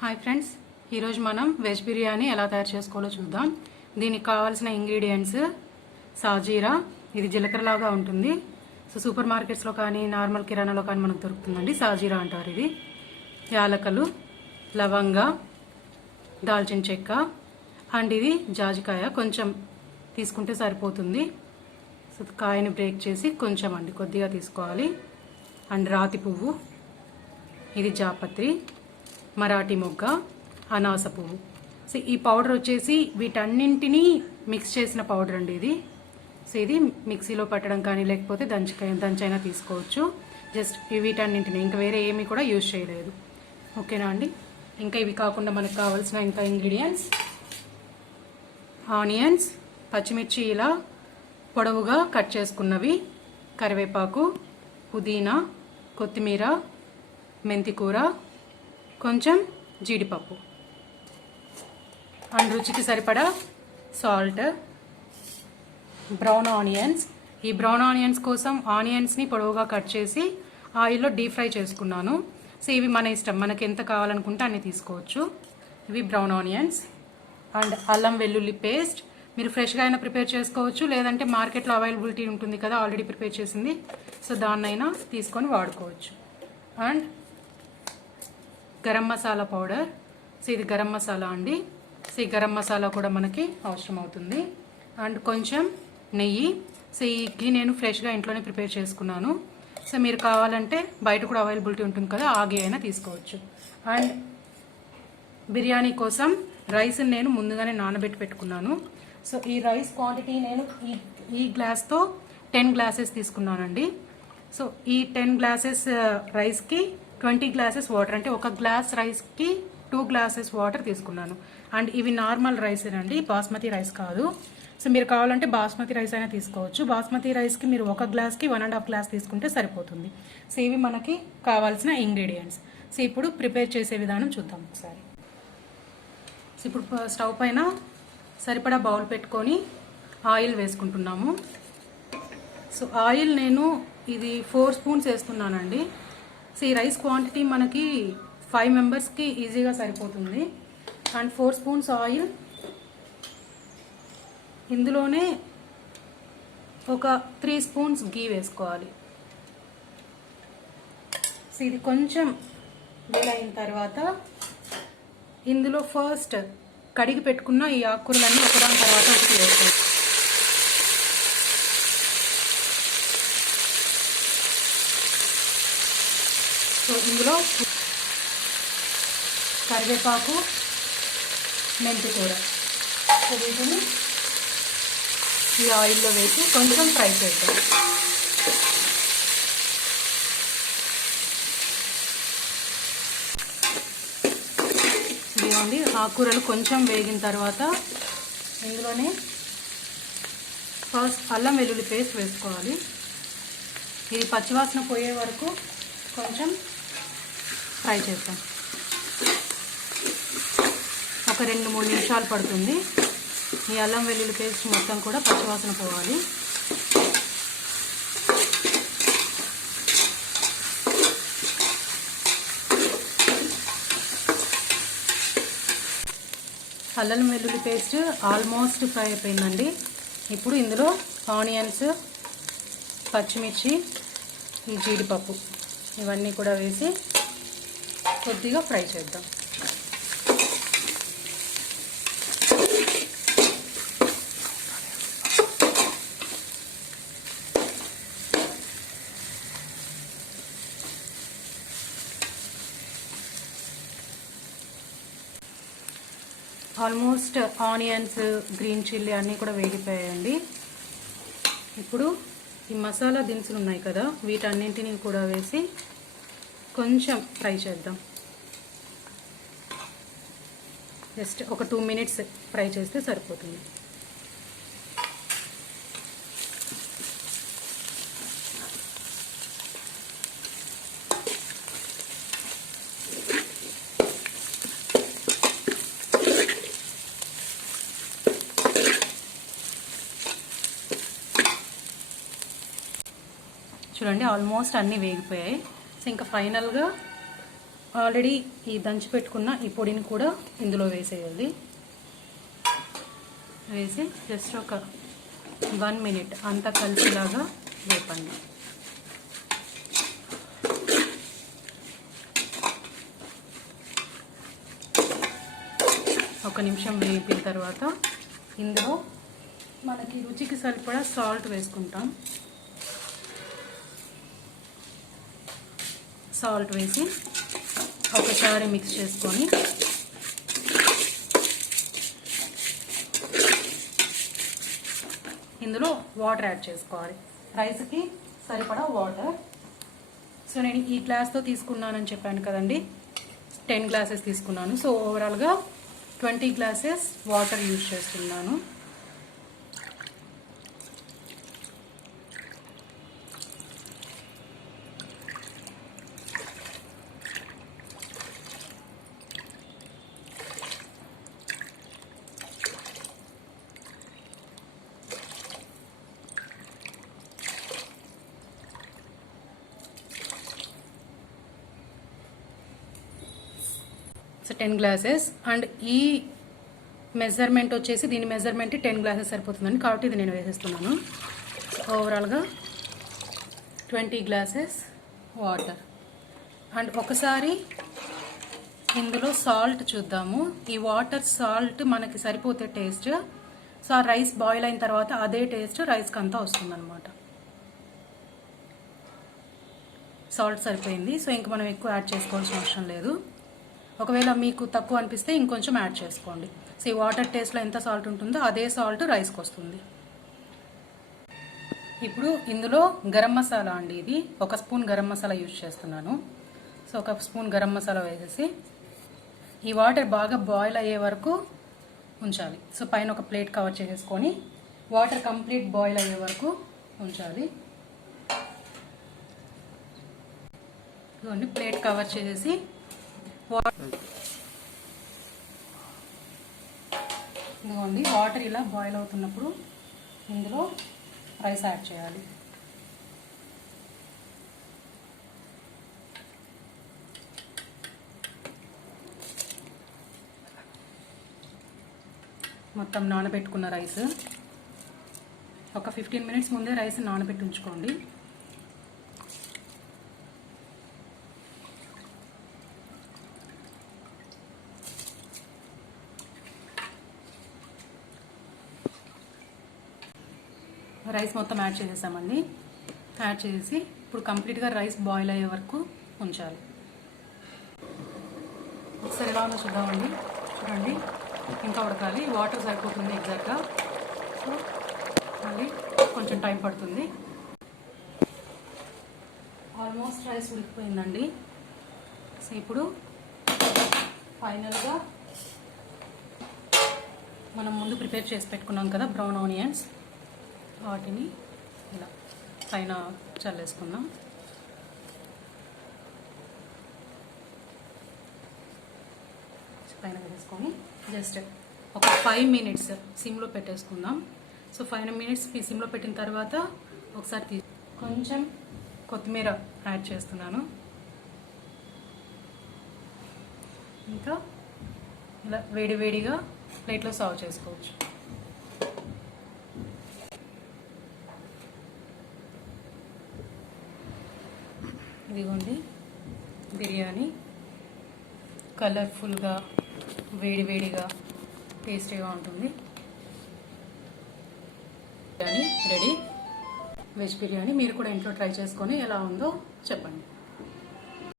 Hi friends, ఈరోజు మనం veg biryani ఎలా తయారు చేసుకోవాలో చూద్దాం. దీనికి కావాల్సిన ఇంగ్రీడియంట్స్ సాజీరా, ఇది జీలకర్రలాగా ఉంటుంది. సో సూపర్ మార్కెట్స్లో కానీ నార్మల్ కిరాణాలో కానీ మనకు దొరుకుతుందండి. సాజీరా అంటారు ఇది. యాలకలు, లవంగ, దాల్చిన చెక్క అండ్ ఇది జాజికాయ కొంచెం తీసుకుంటే సరిపోతుంది. సో కాయని బ్రేక్ చేసి కొంచెం కొద్దిగా తీసుకోవాలి. అండ్ రాతి పువ్వు, ఇది జాపత్రి, మరాఠీ మొగ్గ, అనాస పువ్వు. సో ఈ పౌడర్ వచ్చేసి వీటన్నింటినీ మిక్స్ చేసిన పౌడర్ అండి ఇది. సో ఇది మిక్సీలో పట్టడం కానీ లేకపోతే దంచైనా తీసుకోవచ్చు. జస్ట్ వీటన్నింటినీ, ఇంకా వేరే ఏమీ కూడా యూజ్ చేయలేదు. ఓకేనా అండి. ఇంకా ఇవి కాకుండా మనకు కావాల్సిన ఇంకా ఇంగ్రీడియంట్స్ ఆనియన్స్, పచ్చిమిర్చి ఇలా పొడవుగా కట్ చేసుకున్నవి, కరివేపాకు, పుదీనా, కొత్తిమీర, మెంతికూర, కొంచెం జీడిపప్పు అండ్ రుచికి సరిపడా సాల్ట్, బ్రౌన్ ఆనియన్స్. ఈ బ్రౌన్ ఆనియన్స్ కోసం ఆనియన్స్ని పొడవుగా కట్ చేసి ఆయిల్లో డీప్ ఫ్రై చేసుకున్నాను. సో ఇవి మన ఇష్టం, మనకి ఎంత కావాలనుకుంటే అన్ని తీసుకోవచ్చు. ఇవి బ్రౌన్ ఆనియన్స్. అండ్ అల్లం వెల్లుల్లి పేస్ట్ మీరు ఫ్రెష్గా అయినా ప్రిపేర్ చేసుకోవచ్చు, లేదంటే మార్కెట్లో అవైలబిలిటీ ఉంటుంది కదా ఆల్రెడీ ప్రిపేర్ చేసింది, సో దాన్నైనా తీసుకొని వాడుకోవచ్చు. And garam masala powder. So ఇది గరం మసాలా అండి. సో ఈ గరం మసాలా కూడా మనకి అవసరం అవుతుంది. అండ్ కొంచెం నెయ్యి. సో ఈ ఘీ నేను ఫ్రెష్గా ఇంట్లోనే ప్రిపేర్ చేసుకున్నాను. సో మీరు కావాలంటే బయట కూడా అవైలబిలిటీ ఉంటుంది కదా, ఆ ఘీ అయినా తీసుకోవచ్చు. అండ్ బిర్యానీ కోసం రైస్ని నేను ముందుగానే నానబెట్టి పెట్టుకున్నాను. సో ఈ రైస్ క్వాంటిటీ నేను ఈ గ్లాస్తో 10 గ్లాసెస్ తీసుకున్నానండి. సో ఈ 10 గ్లాసెస్ రైస్కి 20 గ్లాసెస్ వాటర్, అంటే ఒక గ్లాస్ రైస్కి 2 గ్లాసెస్ వాటర్ తీసుకున్నాను. అండ్ ఇవి నార్మల్ రైస్ అండి, బాస్మతి రైస్ కాదు. సో మీరు కావాలంటే బాస్మతి రైస్ అయినా తీసుకోవచ్చు. బాస్మతి రైస్కి మీరు ఒక గ్లాస్కి 1.5 గ్లాస్ తీసుకుంటే సరిపోతుంది. సో ఇవి మనకి కావాల్సిన ఇంగ్రీడియంట్స్. సో ఇప్పుడు ప్రిపేర్ చేసే విధానం చూద్దాం ఒకసారి. సో ఇప్పుడు స్టవ్ పైన సరిపడా బౌల్ పెట్టుకొని ఆయిల్ వేసుకుంటున్నాము. సో ఆయిల్ నేను ఇది 4 స్పూన్స్ వేస్తున్నానండి. సో ఈ రైస్ క్వాంటిటీ మనకి 5 మెంబర్స్కి ఈజీగా సరిపోతుంది. అండ్ 4 స్పూన్స్ ఆయిల్, ఇందులోనే ఒక 3 స్పూన్స్ గీ వేసుకోవాలి. సో ఇది కొంచెం వేలైన తర్వాత ఇందులో ఫస్ట్ కడిగి పెట్టుకున్న ఈ ఆకుకూరలన్నీ ఒకదాని తర్వాత ఒకటి వేసుకోవాలి. సో ఇందులో కరివేపాకు, మెంతికూర, సో వీటిని ఈ ఆయిల్లో వేసి కొంచెం ఫ్రై చేద్దాం. ఇదిగోండి, ఆకుకూరలు కొంచెం వేగిన తర్వాత ఇందులోనే ఫస్ట్ అల్లం వెల్లుల్లి పేస్ట్ వేసుకోవాలి. ఇది పచ్చివాసన పోయే వరకు కొంచెం ఫ్రై చేద్దాం. ఒక 2-3 నిమిషాలు పడుతుంది. ఈ అల్లం వెల్లుల్లి పేస్ట్ మొత్తం కూడా పచ్చివాసన పోవాలి. అల్లం వెల్లుల్లి పేస్ట్ ఆల్మోస్ట్ ఫ్రై అయిపోయిందండి. ఇప్పుడు ఇందులో ఆనియన్స్, పచ్చిమిర్చి, ఈ జీడిపప్పు ఇవన్నీ కూడా వేసి కొద్దిగా ఫ్రై చేద్దాం. ఆల్మోస్ట్ ఆనియన్స్, గ్రీన్ చిల్లీ అన్నీ కూడా వేగిపోయాయండి. ఇప్పుడు ఈ మసాలా దినుసులు ఉన్నాయి కదా, వీటన్నింటినీ కూడా వేసి కొంచెం ఫ్రై చేద్దాం. జస్ట్ ఒక 2 మినిట్స్ ఫ్రై చేస్తే సరిపోతుంది. చూడండి, ఆల్మోస్ట్ అన్నీ వేగిపోయాయి. సో ఇంకా ఫైనల్గా ఆల్రెడీ ఈ దంచి పెట్టుకున్న ఈ పొడిని కూడా ఇందులో వేసేయాలి. వేసి జస్ట్ ఒక 1 మినిట్ అంతా కలిసేలాగా వేపండి. ఒక నిమిషం వేపిన తర్వాత ఇందులో మనకి రుచికి సరిపడా సాల్ట్ వేసుకుంటాం. సాల్ట్ వేసి ఒకసారి మిక్స్ చేసుకొని ఇందులో వాటర్ యాడ్ చేసుకోవాలి. రైస్కి సరిపడా వాటర్. సో నేను ఈ గ్లాస్తో తీసుకున్నానని చెప్పాను కదండి, 10 గ్లాసెస్ తీసుకున్నాను. సో ఓవరాల్గా 20 గ్లాసెస్ వాటర్ యూజ్ చేస్తున్నాను. సో 10 గ్లాసెస్ అండ్ ఈ మెజర్మెంట్ వచ్చేసి దీని మెజర్మెంట్ 10 గ్లాసెస్ సరిపోతుందండి, కాబట్టి ఇది నేను వేసేస్తున్నాను. సో ఓవరాల్గా 20 గ్లాసెస్ వాటర్. అండ్ ఒకసారి ఇందులో సాల్ట్ చూద్దాము. ఈ వాటర్ సాల్ట్ మనకి సరిపోతే టేస్ట్, సో ఆ రైస్ బాయిల్ అయిన తర్వాత అదే టేస్ట్ రైస్కి అంతా వస్తుందన్నమాట. సాల్ట్ సరిపోయింది. సో ఇంక మనం ఎక్కువ యాడ్ చేసుకోవాల్సిన అవసరం లేదు. ఒకవేళ మీకు తక్కువ అనిపిస్తే ఇంకొంచెం యాడ్ చేసుకోండి. సో ఈ వాటర్ టేస్ట్లో ఎంత సాల్ట్ ఉంటుందో అదే సాల్ట్ రైస్కి వస్తుంది. ఇప్పుడు ఇందులో గరం మసాలా అండి, ఇది 1 స్పూన్ గరం మసాలా యూజ్ చేస్తున్నాను. సో 1 స్పూన్ గరం మసాలా వేసేసి ఈ వాటర్ బాగా బాయిల్ అయ్యే వరకు ఉంచాలి. సో పైన ఒక ప్లేట్ కవర్ చేసేసుకొని వాటర్ కంప్లీట్ బాయిల్ అయ్యే వరకు ఉంచాలి. ఇదిగోండి ప్లేట్ కవర్ చేసేసి ఇదిగోండి వాటర్ ఇలా బాయిల్ అవుతున్నప్పుడు ఇందులో రైస్ యాడ్ చేయాలి. మొత్తం నానబెట్టుకున్న రైస్ ఒక 15 మినిట్స్ ముందే రైస్ నానబెట్టి ఉంచుకోండి. రైస్ మొత్తం యాడ్ చేసేసామండి. యాడ్ చేసి ఇప్పుడు కంప్లీట్గా రైస్ బాయిల్ అయ్యే వరకు ఉంచాలి. ఒకసారి ఎలా ఉందో చూద్దామండి. చూడండి ఇంకా ఉడకాలి, వాటర్ సరిపోతుంది ఎగ్జాక్ట్గా. సో మళ్ళీ కొంచెం టైం పడుతుంది. ఆల్మోస్ట్ రైస్ ఉడికిపోయిందండి. సో ఇప్పుడు ఫైనల్గా మనం ముందు ప్రిపేర్ చేసి పెట్టుకున్నాం కదా బ్రౌన్ ఆనియన్స్, వాటిని ఇలా పైన చల్లేసుకుందాం. పైన వేసుకొని జస్ట్ ఒక 5 మినిట్స్ సిమ్లో పెట్టేసుకుందాం. సో 5 మినిట్స్ సిమ్లో పెట్టిన తర్వాత ఒకసారి కొంచెం కొత్తిమీర యాడ్ చేస్తున్నాను. ఇంకా ఇలా వేడివేడిగా ప్లేట్లో సర్వ్ చేసుకోవచ్చు. ఇదిగోండి బిర్యానీ కలర్ఫుల్గా వేడివేడిగా టేస్టీగా ఉంటుంది. బిర్యానీ రెడీ. వెజ్ బిర్యానీ మీరు కూడా ఇంట్లో ట్రై చేసుకొని ఎలా ఉందో చెప్పండి.